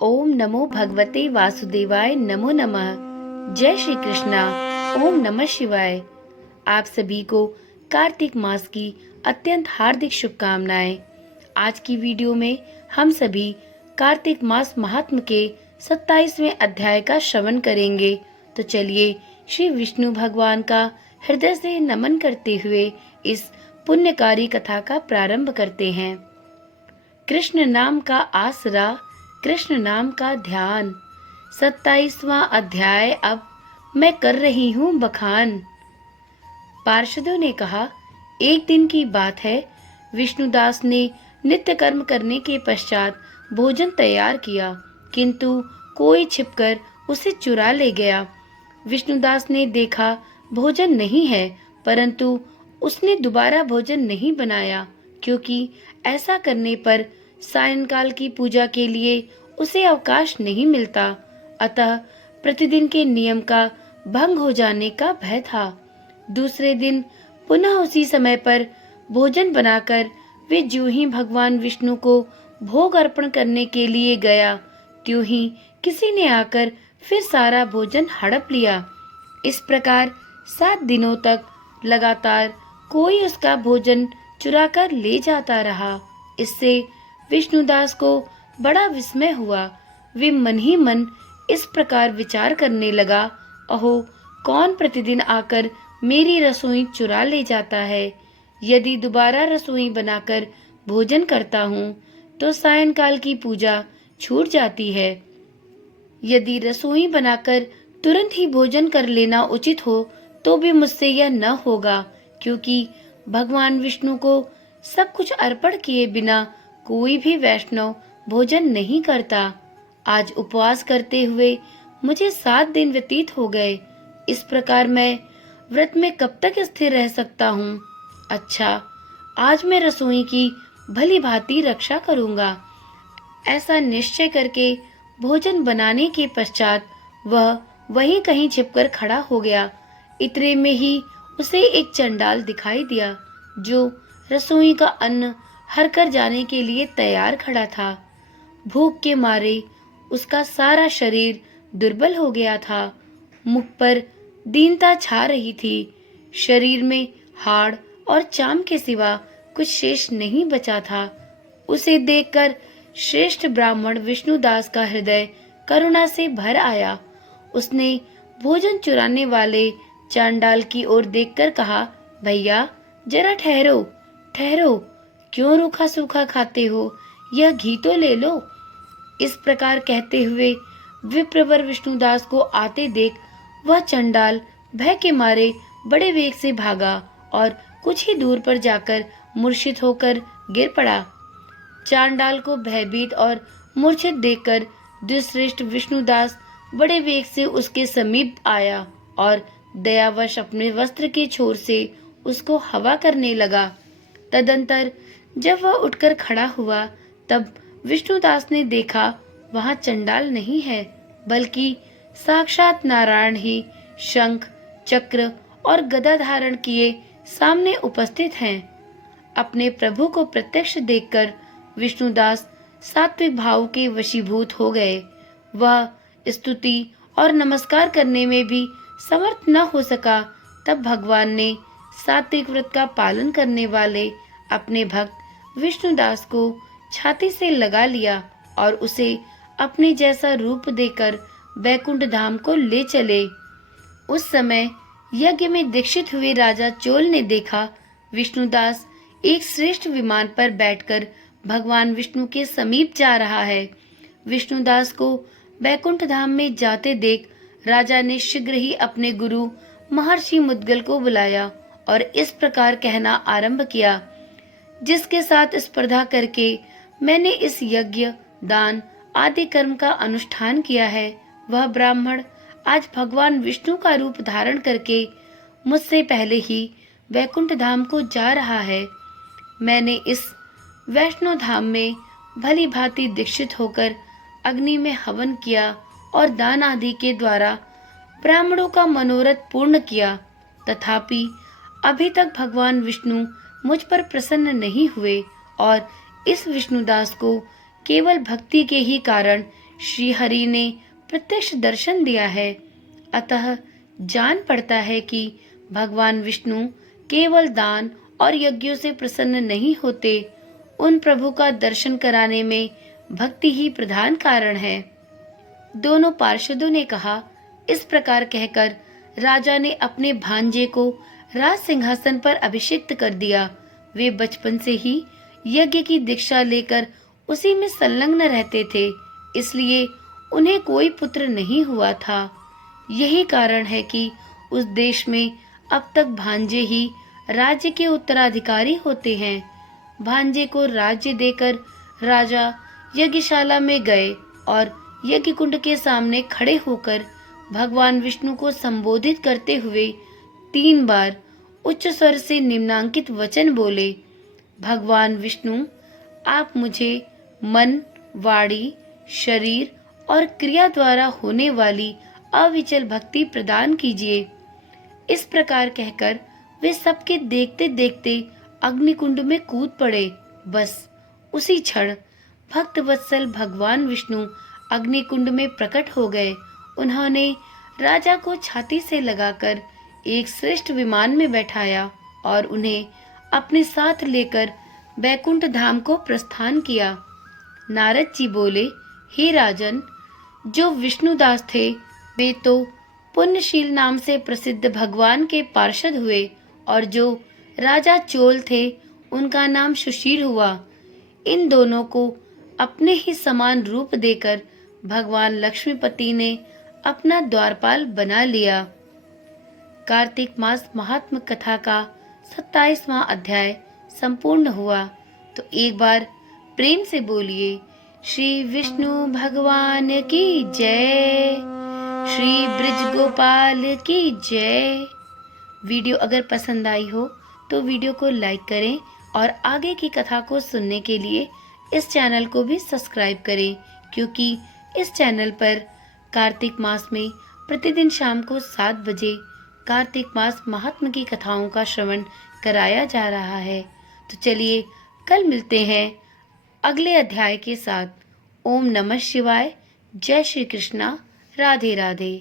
ओम नमो भगवते वासुदेवाय नमो नमः। जय श्री कृष्णा। ओम नमः शिवाय। आप सभी को कार्तिक मास की अत्यंत हार्दिक शुभकामनाएं। आज की वीडियो में हम सभी कार्तिक मास महात्म के 27वें अध्याय का श्रवण करेंगे। तो चलिए श्री विष्णु भगवान का हृदय से नमन करते हुए इस पुण्यकारी कथा का प्रारंभ करते हैं। कृष्ण नाम का आसरा, कृष्ण नाम का ध्यान। 27वां अध्याय अब मैं कर रही हूँ बखान। पार्षदों ने कहा, एक दिन की बात है, विष्णुदास ने नित्य कर्म करने के पश्चात भोजन तैयार किया, किंतु कोई छिपकर उसे चुरा ले गया। विष्णुदास ने देखा भोजन नहीं है, परंतु उसने दोबारा भोजन नहीं बनाया, क्योंकि ऐसा करने पर सायंकाल की पूजा के लिए उसे अवकाश नहीं मिलता। अतः प्रतिदिन के नियम का भंग हो जाने का भय था। दूसरे दिन पुनः उसी समय पर भोजन बनाकर वे ज्यों ही भगवान विष्णु को भोग अर्पण करने के लिए गया, त्यों ही किसी ने आकर फिर सारा भोजन हड़प लिया। इस प्रकार 7 दिनों तक लगातार कोई उसका भोजन चुरा कर ले जाता रहा। इससे विष्णुदास को बड़ा विस्मय हुआ। वे मन ही मन इस प्रकार विचार करने लगा, अहो, कौन प्रतिदिन आकर मेरी रसोई चुरा ले जाता है। यदि दोबारा रसोई बनाकर भोजन करता हूँ तो सायंकाल की पूजा छूट जाती है। यदि रसोई बनाकर तुरंत ही भोजन कर लेना उचित हो तो भी मुझसे यह न होगा, क्योंकि भगवान विष्णु को सब कुछ अर्पण किए बिना कोई भी वैष्णव भोजन नहीं करता। आज उपवास करते हुए मुझे 7 दिन व्यतीत हो गए। इस प्रकार मैं व्रत में कब तक स्थिर रह सकता हूँ। अच्छा, आज मैं रसोई की भली भांति रक्षा करूँगा। ऐसा निश्चय करके भोजन बनाने के पश्चात वह वहीं कहीं छिपकर खड़ा हो गया। इतने में ही उसे एक चंडाल दिखाई दिया, जो रसोई का अन्न हर कर जाने के लिए तैयार खड़ा था। भूख के मारे उसका सारा शरीर दुर्बल हो गया था। मुख पर दीनता छा रही थी। शरीर में हाड़ और चाम के सिवा कुछ शेष नहीं बचा था। उसे देखकर श्रेष्ठ ब्राह्मण विष्णुदास का हृदय करुणा से भर आया। उसने भोजन चुराने वाले चांडाल की ओर देखकर कहा, भैया जरा ठहरो ठहरो, क्यों रूखा सूखा खाते हो, यह घी तो ले लो। इस प्रकार कहते हुए विप्रवर विष्णुदास को आते देख वह चंडाल भय के मारे बड़े वेग से भागा और कुछ ही दूर पर जाकर मूर्छित होकर गिर पड़ा। चांडाल को भयभीत और मूर्छित देखकर द्विश्रेष्ठ विष्णुदास बड़े वेग से उसके समीप आया और दयावश अपने वस्त्र के छोर से उसको हवा करने लगा। तदंतर जब वह उठकर खड़ा हुआ, तब विष्णुदास ने देखा वहां चंडाल नहीं है, बल्कि साक्षात नारायण ही शंख, चक्र और गदा धारण किए सामने उपस्थित हैं। अपने प्रभु को प्रत्यक्ष देखकर विष्णुदास सात्विक भाव के वशीभूत हो गए। वह स्तुति और नमस्कार करने में भी समर्थ न हो सका। तब भगवान ने सात्विक व्रत का पालन करने वाले अपने भक्त विष्णुदास को छाती से लगा लिया और उसे अपने जैसा रूप देकर वैकुंठ धाम को ले चले। उस समय यज्ञ में दीक्षित हुए राजा चोल ने देखा विष्णुदास एक श्रेष्ठ विमान पर बैठकर भगवान विष्णु के समीप जा रहा है। विष्णुदास को वैकुंठ धाम में जाते देख राजा ने शीघ्र ही अपने गुरु महर्षि मुद्गल को बुलाया और इस प्रकार कहना आरंभ किया, जिसके साथ स्पर्धा करके मैंने इस यज्ञ, दान आदि कर्म का अनुष्ठान किया है, वह ब्राह्मण आज भगवान विष्णु का रूप धारण करके मुझसे पहले ही वैकुंठ धाम को जा रहा है। मैंने इस वैष्णो धाम में भली भांति दीक्षित होकर अग्नि में हवन किया और दान आदि के द्वारा ब्राह्मणों का मनोरथ पूर्ण किया, तथापि अभी तक भगवान विष्णु मुझ पर प्रसन्न नहीं हुए और इस विष्णुदास को केवल भक्ति के ही कारण श्री हरि ने प्रत्यक्ष दर्शन दिया है। अतः जान पड़ता है कि भगवान विष्णु केवल दान और यज्ञों से प्रसन्न नहीं होते, उन प्रभु का दर्शन कराने में भक्ति ही प्रधान कारण है। दोनों पार्षदों ने कहा। इस प्रकार कहकर राजा ने अपने भांजे को राज सिंहासन पर अभिषिक्त कर दिया। वे बचपन से ही यज्ञ की दीक्षा लेकर उसी में संलग्न रहते थे, इसलिए उन्हें कोई पुत्र नहीं हुआ था। यही कारण है कि उस देश में अब तक भांजे ही राज्य के उत्तराधिकारी होते हैं। भांजे को राज्य देकर राजा यज्ञशाला में गए और यज्ञ कुंड के सामने खड़े होकर भगवान विष्णु को संबोधित करते हुए 3 बार उच्च स्वर से निम्नांकित वचन बोले। भगवान विष्णु, आप मुझे मन, वाणी, शरीर और क्रिया द्वारा होने वाली अविचल भक्ति प्रदान कीजिए। इस प्रकार कहकर वे सबके देखते देखते अग्निकुंड में कूद पड़े। बस उसी क्षण भक्त वत्सल भगवान विष्णु अग्निकुंड में प्रकट हो गए। उन्होंने राजा को छाती से लगाकर एक श्रेष्ठ विमान में बैठाया और उन्हें अपने साथ लेकर बैकुंठ धाम को प्रस्थान किया। नारद जी बोले, हे राजन, जो विष्णुदास थे वे तो पुण्यशील नाम से प्रसिद्ध भगवान के पार्षद हुए और जो राजा चोल थे उनका नाम सुशील हुआ। इन दोनों को अपने ही समान रूप देकर भगवान लक्ष्मीपति ने अपना द्वारपाल बना लिया। कार्तिक मास महात्म कथा का 27वां अध्याय संपूर्ण हुआ। तो एक बार प्रेम से बोलिए, श्री विष्णु भगवान की जय, श्री ब्रिज गोपाल की जय। वीडियो अगर पसंद आई हो तो वीडियो को लाइक करें और आगे की कथा को सुनने के लिए इस चैनल को भी सब्सक्राइब करें, क्योंकि इस चैनल पर कार्तिक मास में प्रतिदिन शाम को 7 बजे कार्तिक मास महात्म की कथाओं का श्रवण कराया जा रहा है। तो चलिए कल मिलते हैं अगले अध्याय के साथ। ओम नमः शिवाय। जय श्री कृष्णा। राधे राधे।